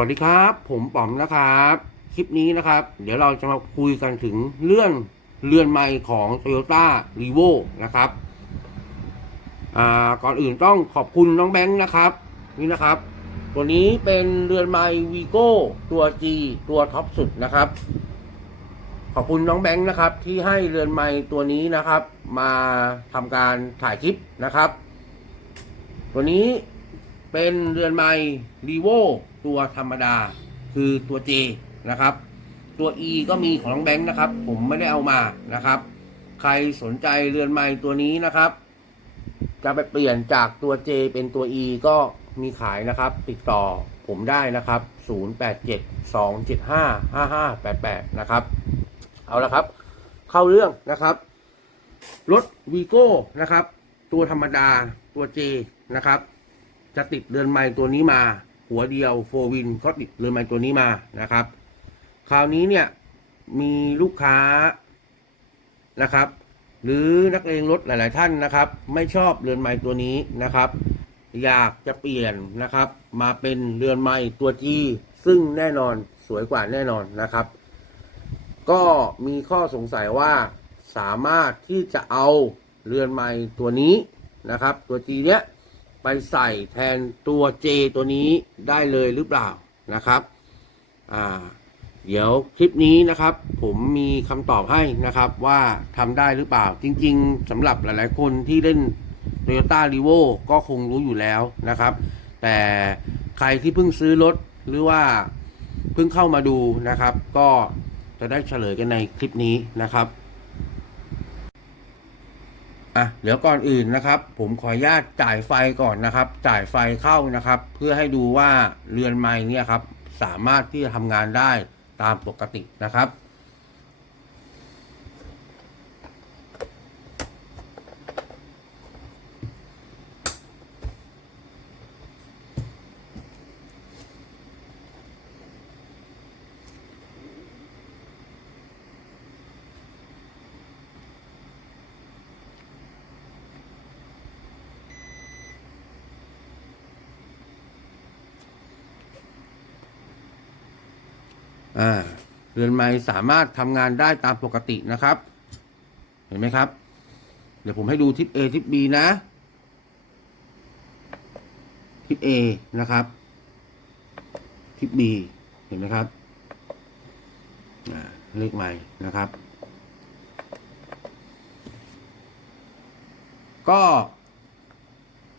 วัสดีครับ ผมป๋อมนะครับ คลิปนี้นะครับ เดี๋ยวเราจะมาคุยกันถึงเรื่องเรือนไม้ของ Toyota r e v o นะครับก่อนอื่นต้องขอบคุณน้องแบงค์นะครับ นี่นะครับ ตัวนี้เป็นเรือนไม้วีโก้ตัว G ตัวท็อปสุดนะครับ ขอบคุณน้องแบงค์นะครับ ที่ให้เรือนไม้ตัวนี้นะครับ มาทำการถ่ายคลิปนะครับ ตัวนี้เป็นเรือนไม้รีโว ตัวธรรมดาคือตัว J นะครับ ตัว E ก็มีของน้องแบงค์นะครับ ผมไม่ได้เอามานะครับ ใครสนใจเรือนไม้ตัวนี้นะครับ จะไปเปลี่ยนจากตัว J เป็นตัว E ก็มีขายนะครับ ติดต่อผมได้นะครับ 0872755588 นะครับ เอาละครับ เข้าเรื่องนะครับ รถวีโก้นะครับ ตัวธรรมดาตัว J นะครับ จะติดเรือนไม้ตัวนี้มา หัวเดียวโฟวินก็ติดเรือนไม้ตัวนี้มานะครับ คราวนี้เนี่ยมีลูกค้านะครับ หรือนักเลงรถหลาย ๆ ท่านนะครับ ไม่ชอบเรือนไม้ตัวนี้นะครับ อยากจะเปลี่ยนนะครับ มาเป็นเรือนไม้ตัวจีซึ่งแน่นอนสวยกว่าแน่นอนนะครับ ก็มีข้อสงสัยว่าสามารถที่จะเอาเรือนไม้ตัวนี้นะครับ ตัวจีเนี้ย ไปใส่แทนตัว J ตัวนี้ได้เลยหรือเปล่านะครับอ่าเดี๋ยวคลิปนี้นะครับ ผมมีคำตอบให้นะครับว่าทำได้หรือเปล่า จริง ๆสำหรับหลายๆคนที่เล่น Toyota r e v o ก็คงรู้อยู่แล้วนะครับ แต่ใครที่เพิ่งซื้อรถหรือว่าเพิ่งเข้ามาดูนะครับ ก็จะได้เฉลยกันในคลิปนี้นะครับ อะเดี๋ยวก่อนอื่นนะครับ ผมขออนุญาตจ่ายไฟก่อนนะครับ จ่ายไฟเข้านะครับ เพื่อให้ดูว่าเรือนไม้เนี่ยครับ สามารถที่จะทำงานได้ตามปกตินะครับ อ่าเรือนไม้สามารถทำงานได้ตามปกตินะครับ เห็นไหมครับ เดี๋ยวผมให้ดูทิป A ทิป B นะทิป A นะครับทิป B เห็นไหมครับเลขใหม่นะครับ ก็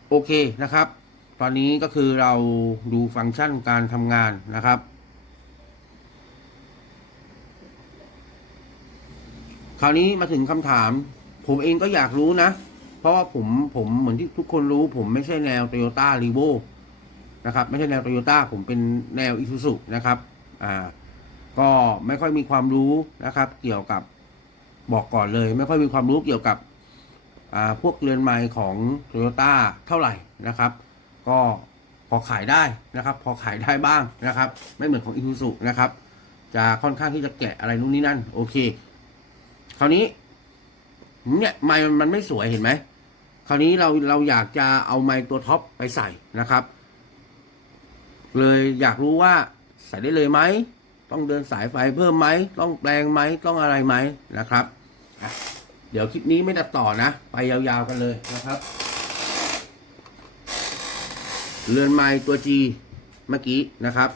โอเคนะครับ ตอนนี้ก็คือเราดูฟังก์ชันการทำงานนะครับ คราวนี้มาถึงคำถาม ผมเองก็อยากรู้นะ เพราะว่าผมผมเหมือนที่ทุกคนรู้ ผมไม่ใช่แนว Toyota r e v o นะครับ ไม่ใช่แนว Toyota ผมเป็นแนว Isuzu นะครับอ่าก็ไม่ค่อยมีความรู้นะครับ เกี่ยวกับบอกก่อนเลย ไม่ค่อยมีความรู้เกี่ยวกับอ่าพวกเรือนไม้ของ Toyota เท่าไหร่นะครับ ก็พอขายได้นะครับ พอขายได้บ้างนะครับ ไม่เหมือนของ Isuzu นะครับ จะค่อนข้างที่จะแกะอะไรนู่นนี่นั่น โอเค คราวนี้ เนี่ยไม้มันไม่สวยเห็นไหมคราวนี้เราเราอยากจะเอาไม้ตัวท็อปไปใส่นะครับ เลยอยากรู้ว่าใส่ได้เลยไหมต้องเดินสายไฟเพิ่มไหมต้องแปลงไหมต้องอะไรไหมนะครับเดี๋ยวคลิปนี้ไม่ตัดต่อนะ ไปยาวๆกันเลยนะครับ เรือนไม้ตัว G เมื่อกี้นะครับ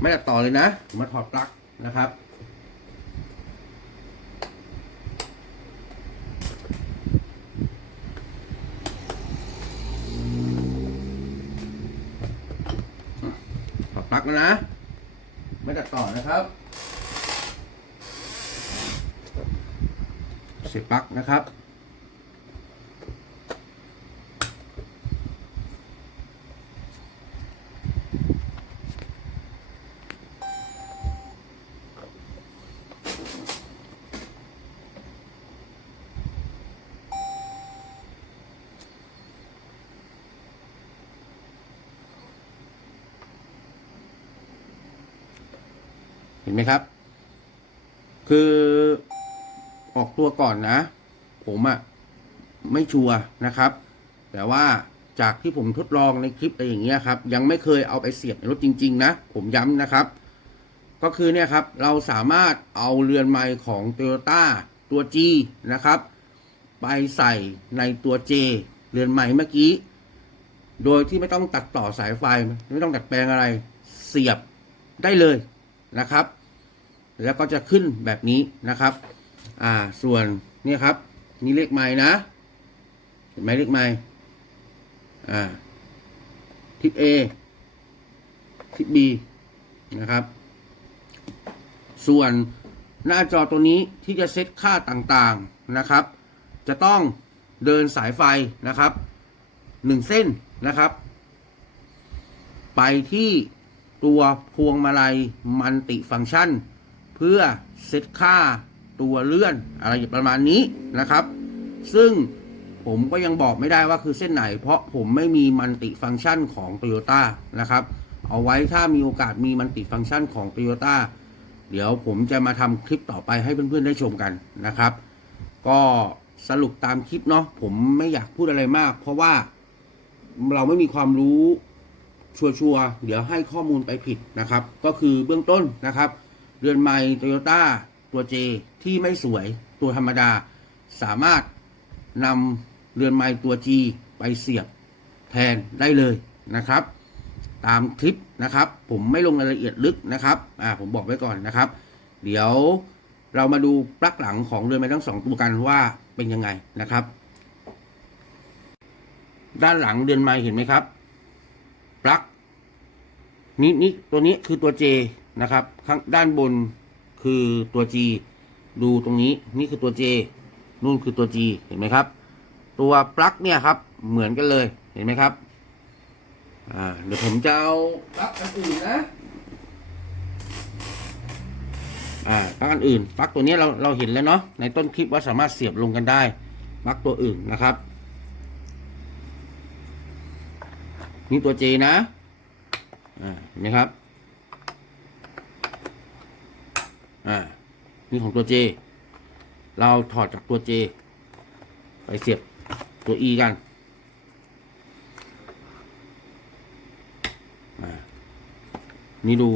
ไม่ตัดต่อเลยนะ มาถอดปลั๊กนะครับ ถอดปลั๊ก แล้วนะ ไม่ตัดต่อนะครับเสียบปลั๊กนะครับ เห็นไหมครับ คือออกตัวก่อนนะ ผมอะไม่ชัวร์นะครับ แต่ว่าจากที่ผมทดลองในคลิปอะไรอย่างเงี้ยครับ ยังไม่เคยเอาไปเสียบในรถจริง ๆ นะ ผมย้ำนะครับ ก็คือเนี่ยครับ เราสามารถเอาเรือนไม้ของ Toyota ตัว G นะครับ ไปใส่ในตัว J เรือนไม้เมื่อกี้ โดยที่ไม่ต้องตัดต่อสายไฟ ไม่ต้องดัดแปลงอะไร เสียบได้เลย นะครับ แล้วก็จะขึ้นแบบนี้นะครับ อ่า ส่วนนี่ครับ นี่เลขไม้นะ เห็นไหมเลขไม้อ่า ทิศ A ทิศ B นะครับ ส่วนหน้าจอตัวนี้ที่จะเซตค่าต่างๆนะครับ จะต้องเดินสายไฟนะครับหนึ่งเส้นนะครับ ไปที่ ตัวพวงมาลัยมันติฟังก์ชัน เพื่อเซตค่าตัวเลื่อนอะไรประมาณนี้นะครับ ซึ่งผมก็ยังบอกไม่ได้ว่าคือเส้นไหน เพราะผมไม่มีมันติฟังก์ชันของ Toyota นะครับ เอาไว้ถ้ามีโอกาสมีมันติฟังก์ชันของ Toyota เดี๋ยวผมจะมาทำคลิปต่อไปให้เพื่อนๆได้ชมกันนะครับ ก็สรุปตามคลิปเนาะผมไม่อยากพูดอะไรมาก เพราะว่าเราไม่มีความรู้ ชัวร์ๆเดี๋ยวให้ข้อมูลไปผิดนะครับ ก็คือเบื้องต้นนะครับ เรือนไม้โตโยต้าตัว J ที่ไม่สวยตัวธรรมดา สามารถนำเรือนไม้ตัว G ไปเสียบแทนได้เลยนะครับ ตามคลิปนะครับ ผมไม่ลงรายละเอียดลึกนะครับอ่าผมบอกไว้ก่อนนะครับ เดี๋ยวเรามาดูปลั๊กหลังของเรือนไม้ทั้งสองตัวกันว่าเป็นยังไงนะครับ ด้านหลังเรือนไม้เห็นไหมครับ ปลั๊กนี่นี่ตัวนี้คือตัว J นะครับ ข้างด้านบนคือตัว G ดูตรงนี้นี่คือตัว J นู่นคือตัว G เห็นไหมครับ ตัวปลั๊กเนี่ยครับเหมือนกันเลยเห็นไหมครับอ่าเดี๋ยวผมจะเอาปลั๊กอันอื่นนะอ่าปลั๊กอันอื่นปลั๊กตัวนี้เราเราเห็นแล้วเนาะในต้นคลิปว่าสามารถเสียบลงกันได้ปลั๊กตัวอื่นนะครับ นี่ตัว J นะอ่าเห็นไหมครับอ่านี่ของตัว J เราถอดจากตัว J ไปเสียบตัว E กันอ่านี่ดู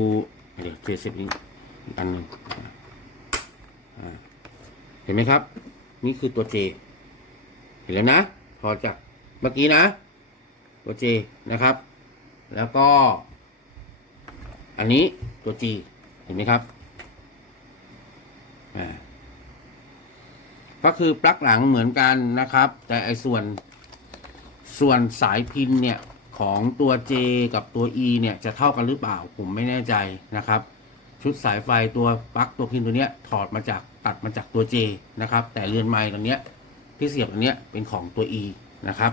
เดี๋ยวเจสียบนี้อีกอันหนึ่งเห็นไหมครับ นี่คือตัว J เห็นแล้วนะถอดจากเมื่อกี้นะ ตัว J นะครับ แล้วก็ อันนี้ตัว G เห็นไหมครับก็คือปลั๊กหลังเหมือนกันนะครับ แต่ไอ้ส่วนส่วนสายพินเนี่ยของตัว J กับตัว E เนี่ยจะเท่ากันหรือเปล่าผมไม่แน่ใจนะครับ ชุดสายไฟตัวปลั๊กตัวพินตัวเนี้ยถอดมาจากตัดมาจากตัว J นะครับ แต่เรือนไม้ตัวเนี้ยที่เสียบอันเนี้ยเป็นของตัว E นะครับ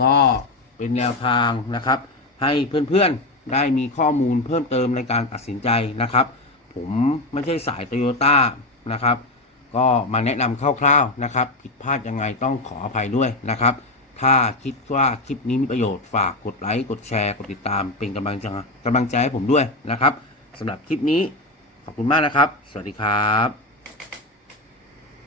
ก็ เป็นแนวทางนะครับ ให้เพื่อนๆได้มีข้อมูลเพิ่มเติมในการตัดสินใจนะครับ ผมไม่ใช่สายโตโยต้านะครับ ก็มาแนะนำคร่าวๆนะครับผิดพลาดยังไงต้องขออภัยด้วยนะครับ ถ้าคิดว่าคลิปนี้มีประโยชน์ฝากกดไลค์กดแชร์กดติดตามเป็นกำลังใจกำลังใจให้ผมด้วยนะครับสำหรับคลิปนี้ขอบคุณมากนะครับ สวัสดีครับ